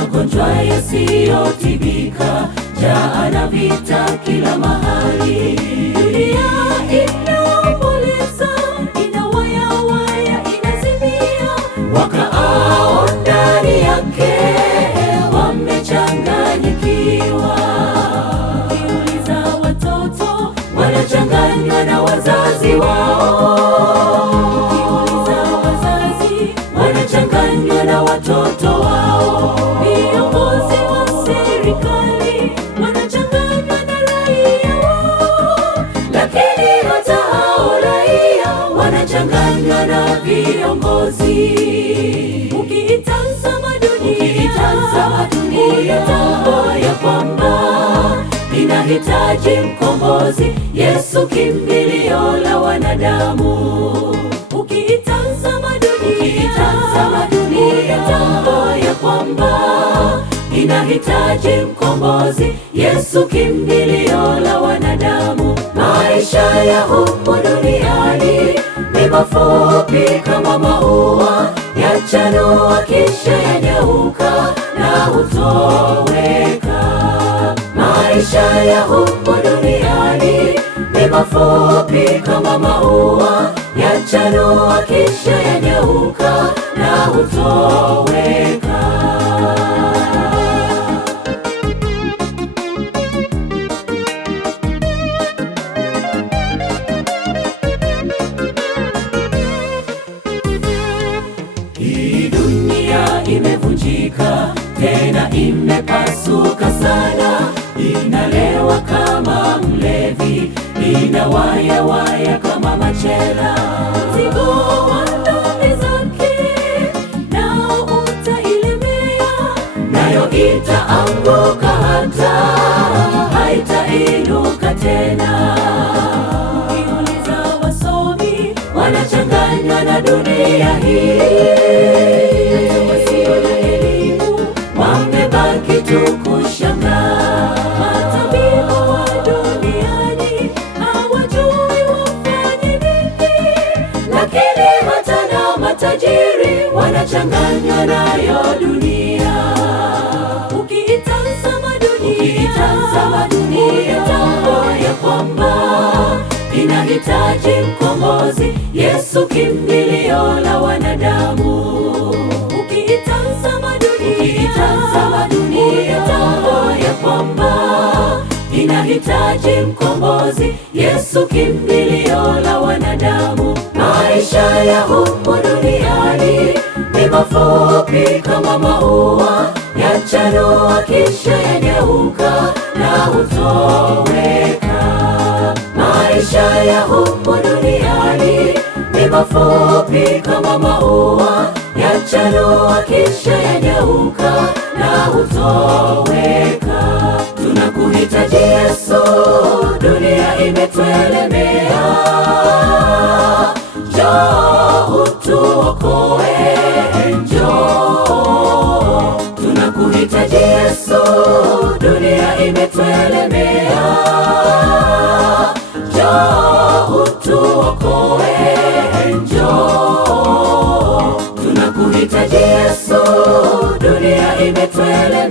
magonjwa yasiyotibika, njaa na vita kila mahali. Dunia inaomboleza, inawayawaya, inazimia. Wakaao ndani yake wamechanganyikiwa. Ukiuliza watoto wanachanganywa na wazazi wao. Ukiuliza wazazi wanachanganywa na watoto wao. Viongozi wa serikali wanachanganywa na raia wao. Lakini hata hao raia wanachanganywa na viongozi. Ukiitazama dunia, tambua ya kwamba inahitaji mkombozi, Yesu kimbilio la wanadamu. Ukiitazama dunia, tambua ya kwamba inahitaji mkombozi, Yesu kimbilio la wanadamu. Maisha ya humu duniani ni mafupi kama maua, yachanua kisha yanyauka na hutoweka. Maisha ya humu duniani ni mafupi kama maua, yachanua kisha yanyauka na hutoweka. Hii dunia imevunjika, tena imepasuka sana. Inalewa kama mlevi, inawayawaya kama machela. Mzigo wa dhambi zake nao utailemea, nayo itaanguka hata haitainuka tena. Ukiuliza wasomi wanachanganywa na dunia hii. Wasio na elimu wamebaki tu kushangaa. Matabibu wa duniani hawajui wafanye nini, lakini hata na matajiri wanachanganywa nayo dunia. Ukiitazama dunia, tambua ya kwamba inahitaji mkombozi, Yesu kimbilio la wanadamu. Ukiitazama dunia, tambua ya kwamba inahitaji mkombozi, Yesu kimbilio la wanadamu. Maisha ya humu duniani ni mafupi kama maua, yachanua kisha yanyauka na hutoweka. Maisha ya humu duniani ni mafupi kama maua, yachanua kisha yanyauka na hutoweka. Tunakuhitaji Yesu, dunia imetuelemea. Njoo utuokoe, njoo. Tunakuhitaji Yesu, dunia imetuelemea. Njoo utuokoe, njoo. Tunakuhitaji Yesu, dunia imetuelemea.